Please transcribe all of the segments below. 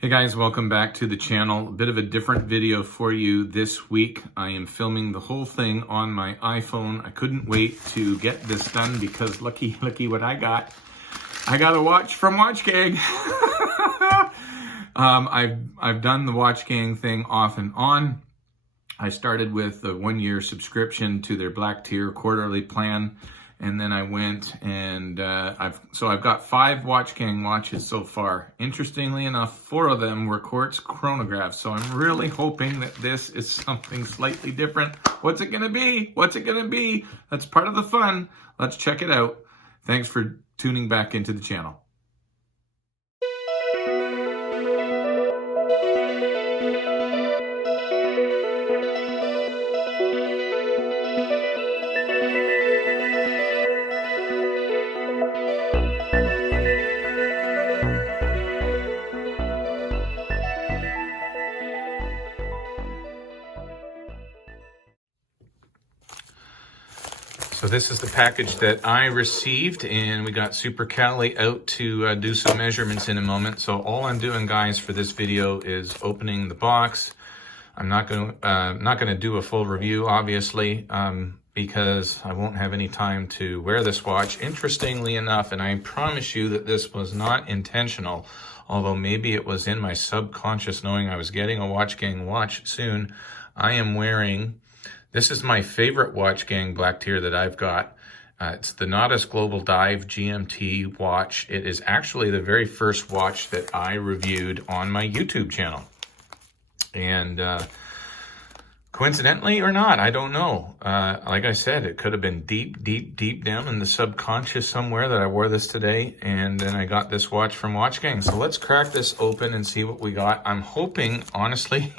Hey guys, welcome back to the channel. A bit of a different video for you this week. I am filming the whole thing on my iPhone. I couldn't wait to get this done because looky what I got. I got a watch from Watchgang. I've done the Watchgang thing off and on. I started with a 1-year subscription to their Black Tier quarterly plan. And then I went and I've got 5 Watchgang watches so far. Interestingly enough, 4 of them were quartz chronographs. So I'm really hoping that this is something slightly different. What's it gonna be? What's it gonna be? That's part of the fun. Let's check it out. Thanks for tuning back into the channel. So this is the package that I received, and we got Super Cali out to do some measurements in a moment. So all I'm doing, guys, for this video is opening the box. I'm not going to do a full review, obviously, because I won't have any time to wear this watch. Interestingly enough, and I promise you that this was not intentional, although maybe it was in my subconscious knowing I was getting a Watchgang watch soon, I am wearing... This is my favorite Watchgang Black Tier that I've got. It's the Nautis Global Dive GMT watch. It is actually the very first watch that I reviewed on my YouTube channel. And coincidentally or not, I don't know. Like I said, it could have been deep down in the subconscious somewhere that I wore this today. And then I got this watch from Watchgang. So let's crack this open and see what we got. I'm hoping, honestly...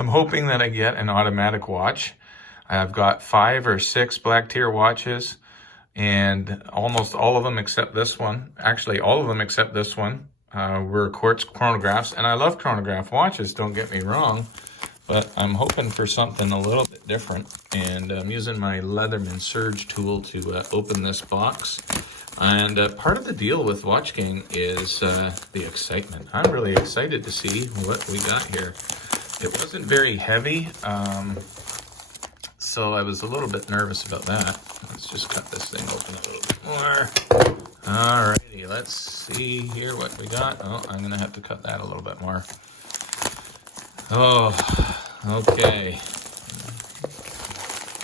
I'm hoping that I get an automatic watch. I've got 5 or 6 Black Tier watches, and almost all of them except this one, actually all of them except this one, were quartz chronographs. And I love chronograph watches, don't get me wrong, but I'm hoping for something a little bit different. And I'm using my Leatherman Surge tool to open this box. And part of the deal with Watchgang is the excitement. I'm really excited to see what we got here. It wasn't very heavy, so I was a little bit nervous about that. Let's just cut this thing open a little bit more. Alrighty, let's see here what we got. Oh, I'm gonna have to cut that a little bit more. Oh, okay.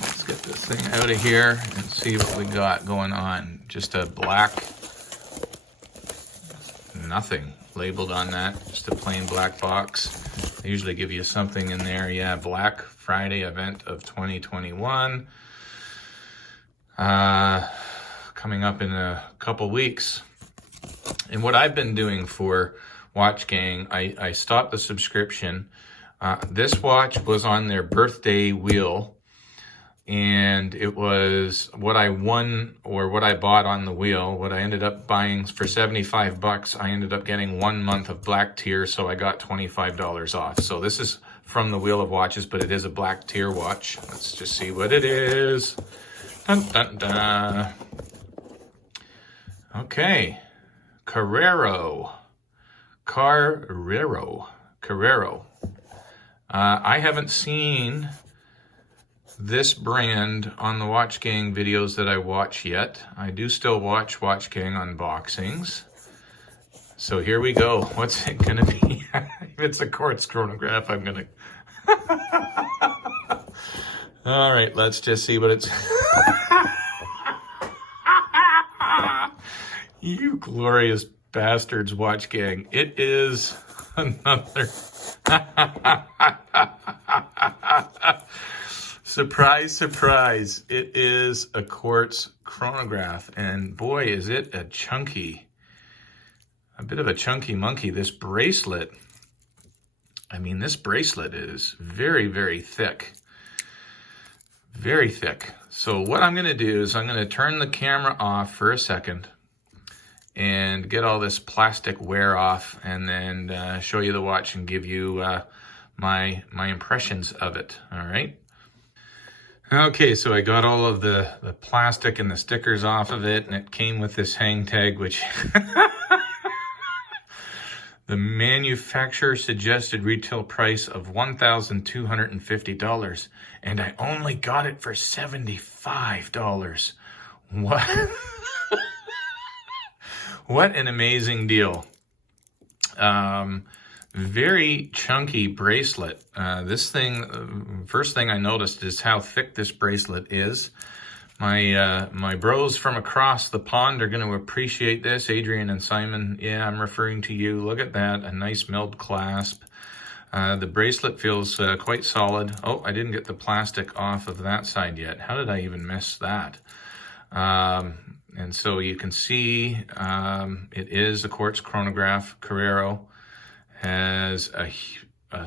Let's get this thing out of here and see what we got going on. Just a black, nothing labeled on that, just a plain black box. They usually give you something in there. Yeah, Black Friday event of 2021. Coming up in a couple weeks. And what I've been doing for Watchgang, I stopped the subscription. This watch was on their birthday wheel. And it was what I won or what I bought on the wheel. What I ended up buying for 75 bucks, I ended up getting 1 month of Black Tier, so I got $25 off. So this is from the Wheel of Watches, but it is a Black Tier watch. Let's just see what it is. Dun, dun, dun. Okay, Carrero. I haven't seen this brand on the Watchgang videos that I watch yet. I do still watch Watchgang unboxings. So here we go. What's it gonna be? If it's a quartz chronograph, I'm gonna... All right, let's just see what it's... You glorious bastards, Watchgang. It is another... Surprise, surprise, it is a quartz chronograph, and boy, is it a bit of a chunky monkey. This bracelet, I mean, this bracelet is very, very thick. Very thick. So what I'm going to do is I'm going to turn the camera off for a second and get all this plastic wear off, and then show you the watch and give you my impressions of it, all right? Okay, so I got all of the plastic and the stickers off of it, and it came with this hang tag, which The manufacturer suggested retail price of $1,250, and I only got it for $75. What? What an amazing deal. Very chunky bracelet. This thing, first thing I noticed is how thick this bracelet is. My bros from across the pond are going to appreciate this. Adrian and Simon, yeah, I'm referring to you. Look at that, a nice milled clasp. The bracelet feels quite solid. Oh, I didn't get the plastic off of that side yet. How did I even miss that? And so you can see it is a quartz chronograph. Carrero has a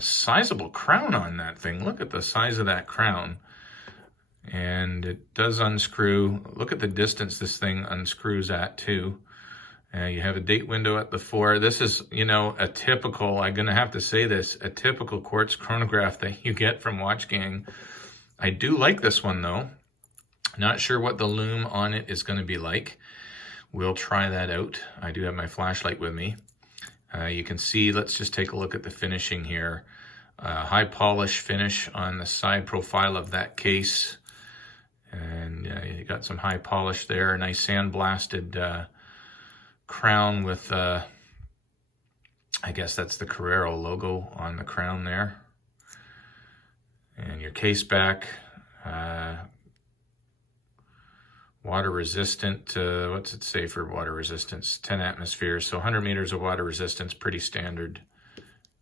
sizable crown on that thing. Look at the size of that crown. And it does unscrew. Look at the distance this thing unscrews at too. You have a date window at the 4. This is, you know, a typical, I'm going to have to say this, a typical quartz chronograph that you get from Watchgang. I do like this one though. Not sure what the lume on it is going to be like. We'll try that out. I do have my flashlight with me. You can see, let's just take a look at the finishing here. High polish finish on the side profile of that case. And you got some high polish there, a nice sandblasted crown with, I guess that's the Carrero logo on the crown there. And your case back, water resistant, what's it say for water resistance? 10 atmospheres, so 100 meters of water resistance, pretty standard.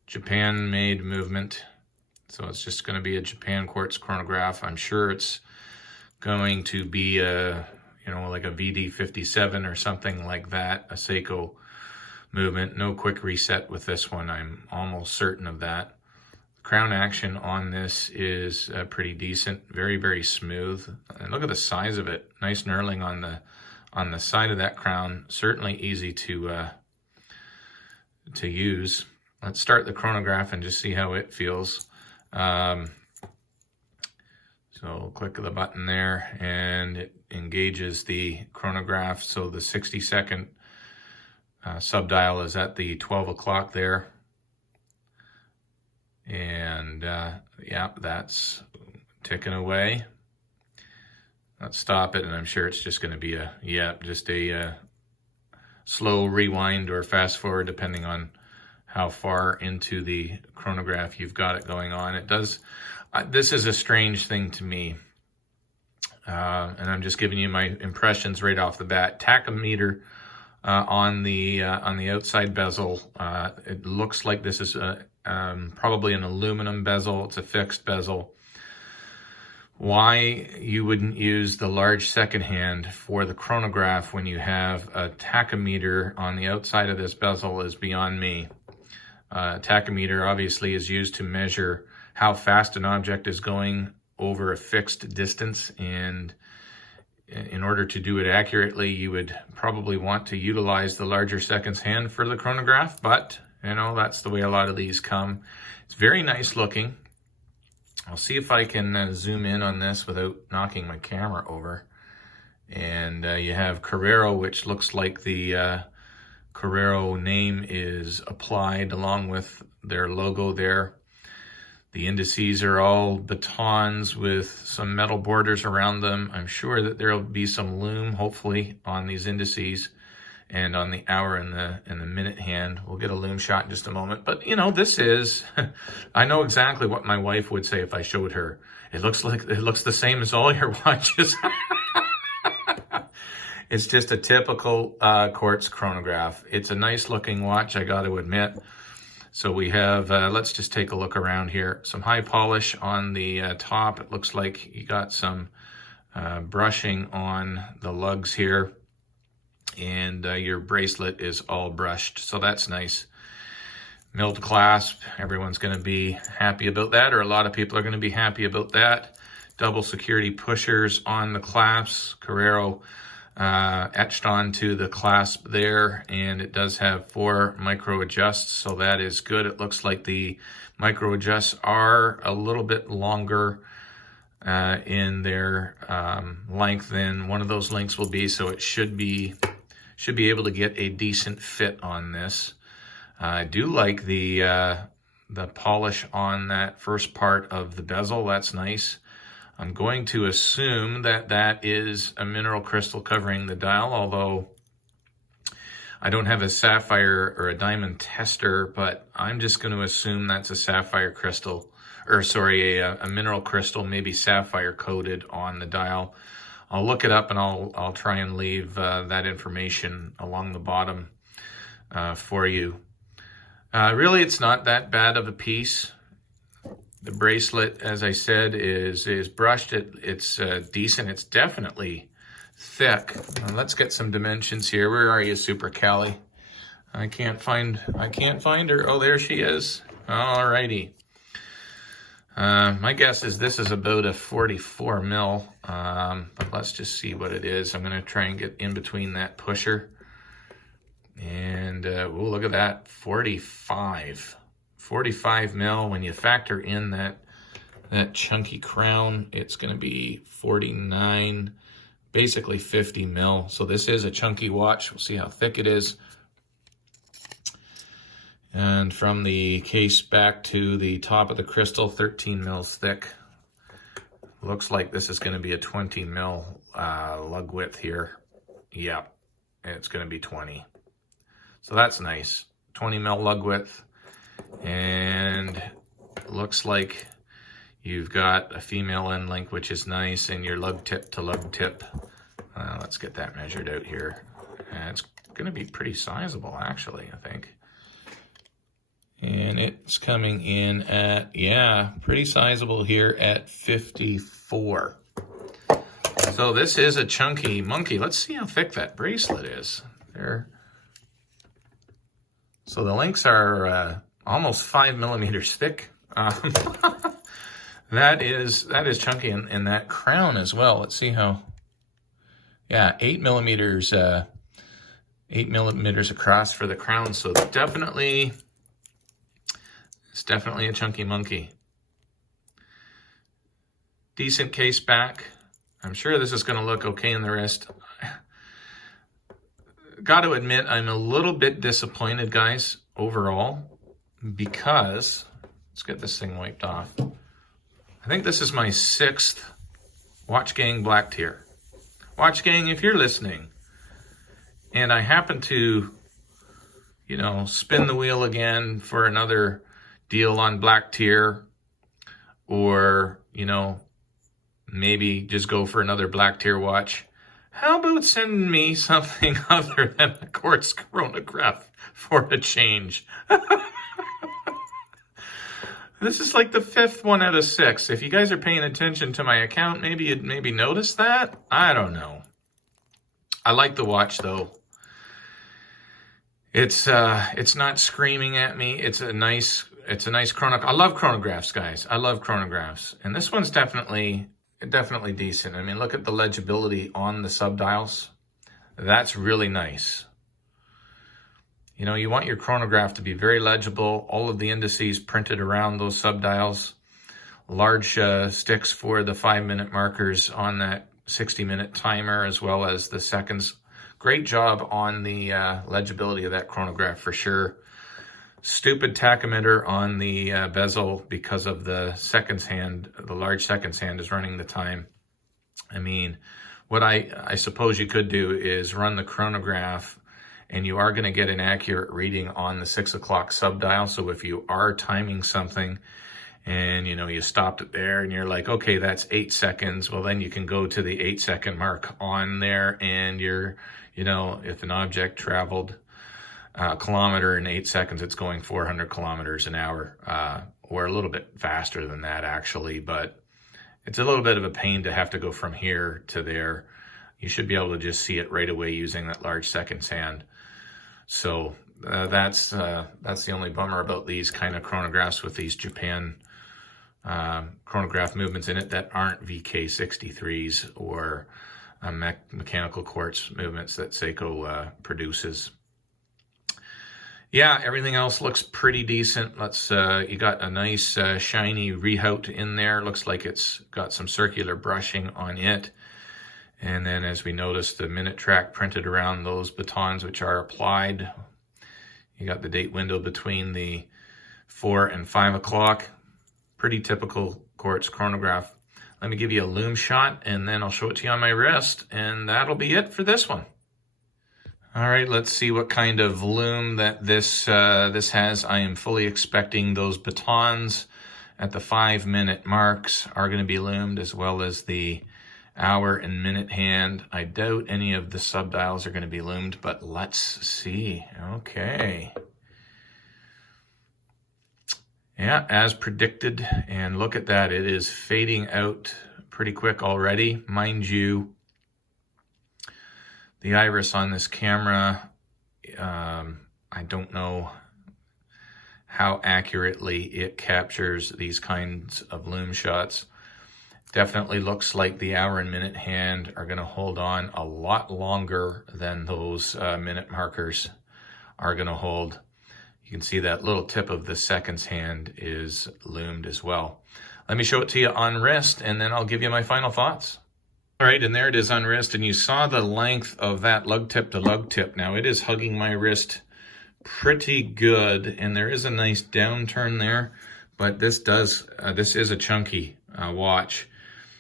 Japan made movement, so it's just going to be a Japan quartz chronograph. I'm sure it's going to be a, you know, like a VD57 or something like that, a Seiko movement. No quick reset with this one, I'm almost certain of that. Crown action on this is pretty decent, very, very smooth. And look at the size of it. Nice knurling on the side of that crown. Certainly easy to use. Let's start the chronograph and just see how it feels. So click the button there and it engages the chronograph. So the 60-second subdial is at the 12 o'clock there. And yeah, that's ticking away. Let's stop it, and I'm sure it's just going to be just a slow rewind or fast forward depending on how far into the chronograph you've got it going on. It does. This is a strange thing to me, and I'm just giving you my impressions right off the bat. Tachometer on the outside bezel. It looks like this is probably an aluminum bezel. It's a fixed bezel. Why you wouldn't use the large second hand for the chronograph when you have a tachometer on the outside of this bezel is beyond me. Tachometer obviously is used to measure how fast an object is going over a fixed distance, and in order to do it accurately, you would probably want to utilize the larger seconds hand for the chronograph, but you know, that's the way a lot of these come. It's very nice looking. I'll see if I can zoom in on this without knocking my camera over. And you have Carrero, which looks like the Carrero name is applied along with their logo there. The indices are all batons with some metal borders around them. I'm sure that there'll be some lume, hopefully, on these indices and on the hour and the minute hand. We'll get a lume shot in just a moment. But, you know, this is, I know exactly what my wife would say if I showed her. It looks the same as all your watches. It's just a typical quartz chronograph. It's a nice looking watch, I got to admit. So we have, let's just take a look around here. Some high polish on the top. It looks like you got some brushing on the lugs here. And your bracelet is all brushed, so that's nice. Milled clasp, everyone's going to be happy about that, or a lot of people are going to be happy about that. Double security pushers on the clasps. Carrero etched onto the clasp there, and it does have 4 micro adjusts, so that is good. It looks like the micro adjusts are a little bit longer in their length than one of those links will be, so it should be able to get a decent fit on this. I do like the polish on that first part of the bezel. That's nice. I'm going to assume that that is a mineral crystal covering the dial, although I don't have a sapphire or a diamond tester, but I'm just going to assume that's a sapphire crystal, or sorry, a mineral crystal, maybe sapphire coated on the dial. I'll look it up and I'll try and leave that information along the bottom for you. Really, it's not that bad of a piece. The bracelet, as I said, is brushed. It's decent. It's definitely thick. Let's get some dimensions here. Where are you, Super Callie? I can't find her. Oh, there she is. All righty. My guess is this is about a 44 mil, but let's just see what it is. I'm going to try and get in between that pusher. And, oh, look at that, 45 mil. When you factor in that chunky crown, it's going to be 49, basically 50 mil. So this is a chunky watch. We'll see how thick it is. And from the case back to the top of the crystal, 13 mils thick. Looks like this is going to be a 20 mil lug width here. Yeah, it's going to be 20. So that's nice. 20 mil lug width. And looks like you've got a female end link, which is nice, and your lug tip to lug tip. Let's get that measured out here. It's going to be pretty sizable, actually, I think. And it's coming in at, yeah, pretty sizable here at 54. So this is a chunky monkey. Let's see how thick that bracelet is. There. So the links are almost 5 millimeters thick. That is chunky, and that crown as well. Let's see how. Yeah, 8 millimeters. 8 millimeters across for the crown. So it's definitely a chunky monkey. Decent case back. I'm sure this is going to look okay in the wrist. Got to admit, I'm a little bit disappointed, guys, overall, because, let's get this thing wiped off. I think this is my 6th Watchgang Black Tier. Watchgang, if you're listening, and I happen to, spin the wheel again for another deal on Black Tier, or, maybe just go for another Black Tier watch, how about sending me something other than a quartz chronograph for a change? This is like the 5th one out of 6. If you guys are paying attention to my account, maybe you'd notice that. I don't know. I like the watch though. It's not screaming at me. It's a nice chronograph. I love chronographs, guys. I love chronographs, and this one's definitely decent. I mean, look at the legibility on the subdials. That's really nice. You want your chronograph to be very legible. All of the indices printed around those subdials. Large sticks for the 5-minute markers on that 60-minute timer, as well as the seconds. Great job on the legibility of that chronograph for sure. Stupid tachometer on the bezel because of the seconds hand. The large seconds hand is running the time. I mean, what I suppose you could do is run the chronograph, and you are going to get an accurate reading on the 6 o'clock subdial. So if you are timing something and, you stopped it there and you're like, okay, that's 8 seconds. Well, then you can go to the 8-second mark on there, and you're, if an object traveled a kilometer in 8 seconds, it's going 400 kilometers an hour, or a little bit faster than that, actually. But it's a little bit of a pain to have to go from here to there. You should be able to just see it right away using that large seconds hand. So that's the only bummer about these kind of chronographs with these Japan chronograph movements in it that aren't VK63s or mechanical quartz movements that Seiko produces. Yeah, everything else looks pretty decent. You got a nice shiny rehaut in there. Looks like it's got some circular brushing on it. And then, as we noticed, the minute track printed around those batons, which are applied. You got the date window between the 4 and 5 o'clock. Pretty typical quartz chronograph. Let me give you a lume shot, and then I'll show it to you on my wrist, and that'll be it for this one. All right, let's see what kind of lume that this has. I am fully expecting those batons at the 5-minute marks are going to be lumed, as well as the hour and minute hand. I doubt any of the subdials are going to be lumed, but let's see. Okay. Yeah, as predicted, and look at that. It is fading out pretty quick already. Mind you, the iris on this camera, I don't know how accurately it captures these kinds of lume shots. Definitely looks like the hour and minute hand are going to hold on a lot longer than those minute markers are going to hold. You can see that little tip of the seconds hand is lumed as well. Let me show it to you on wrist, and then I'll give you my final thoughts. All right, and there it is on wrist, and you saw the length of that lug tip to lug tip. Now it is hugging my wrist pretty good, and there is a nice downturn there, but this is a chunky watch.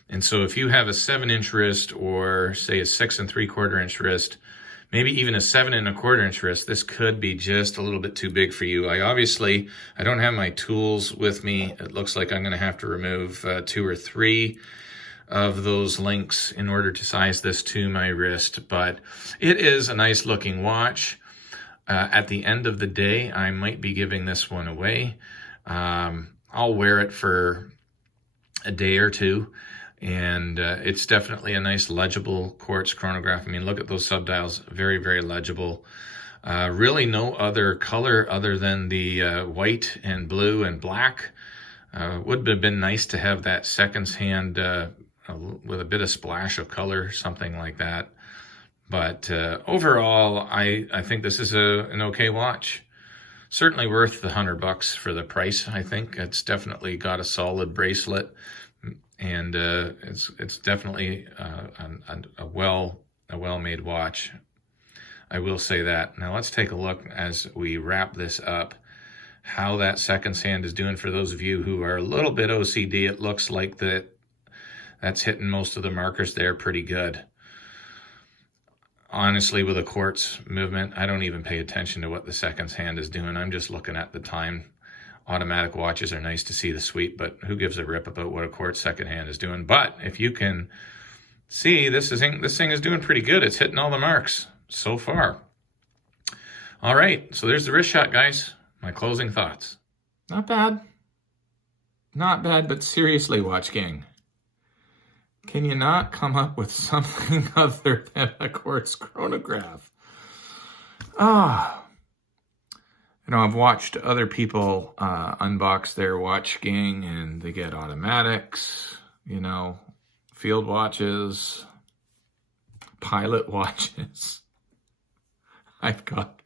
And so if you have a 7-inch wrist, or say a 6 3/4 inch wrist, maybe even a 7 1/4 inch wrist, this could be just a little bit too big for you. I don't have my tools with me. It looks like I'm going to have to remove 2 or 3 of those links in order to size this to my wrist. But it is a nice looking watch. At the end of the day, I might be giving this one away. I'll wear it for a day or two. And it's definitely a nice legible quartz chronograph. I mean, look at those subdials, very, very legible. Really no other color other than the white and blue and black. Would have been nice to have that seconds hand with a bit of splash of color, something like that. But overall, I think this is an okay watch. Certainly worth the $100 for the price. I think it's definitely got a solid bracelet. And it's definitely a well-made watch. I will say that. Now let's take a look as we wrap this up, how that seconds hand is doing. For those of you who are a little bit OCD, it looks like that's hitting most of the markers there pretty good. Honestly, with a quartz movement, I don't even pay attention to what the seconds hand is doing. I'm just looking at the time. Automatic watches are nice to see the sweep, but who gives a rip about what a quartz second hand is doing? But if you can see, this thing is doing pretty good. It's hitting all the marks so far. All right, so there's the wrist shot, guys. My closing thoughts. Not bad. Not bad, but seriously, Watchgang, can you not come up with something other than a quartz chronograph? You know, I've watched other people unbox their Watchgang, and they get automatics, you know, field watches, pilot watches. I've got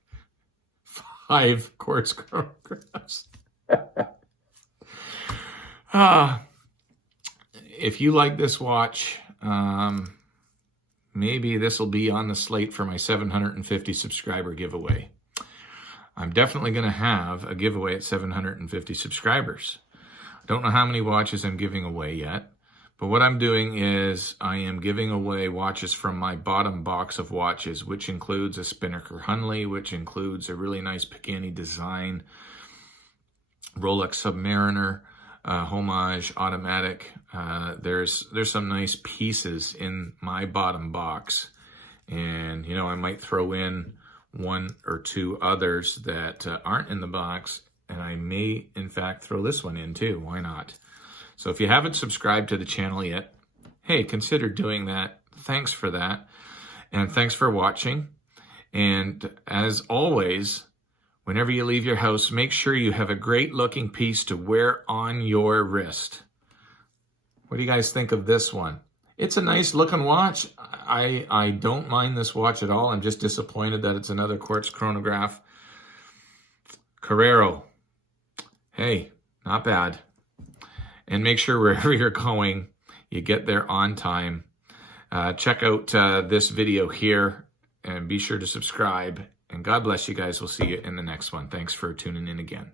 5 quartz chronographs. If you like this watch, maybe this will be on the slate for my 750 subscriber giveaway. I'm definitely going to have a giveaway at 750 subscribers. I don't know how many watches I'm giving away yet, but what I'm doing is I am giving away watches from my bottom box of watches, which includes a Spinnaker Hunley, which includes a really nice Pagani design, Rolex Submariner, Homage automatic. There's some nice pieces in my bottom box, and you know, I might throw in 1 or 2 others that aren't in the box, and I may in fact throw this one in too. Why not? So if you haven't subscribed to the channel yet, hey, consider doing that. Thanks for that, and thanks for watching. And as always, whenever you leave your house, make sure you have a great looking piece to wear on your wrist. What do you guys think of this one? It's a nice looking watch. I don't mind this watch at all. I'm just disappointed that it's another quartz chronograph. Carrero. Hey, not bad. And make sure wherever you're going, you get there on time. Check out this video here, and be sure to subscribe. And God bless you guys. We'll see you in the next one. Thanks for tuning in again.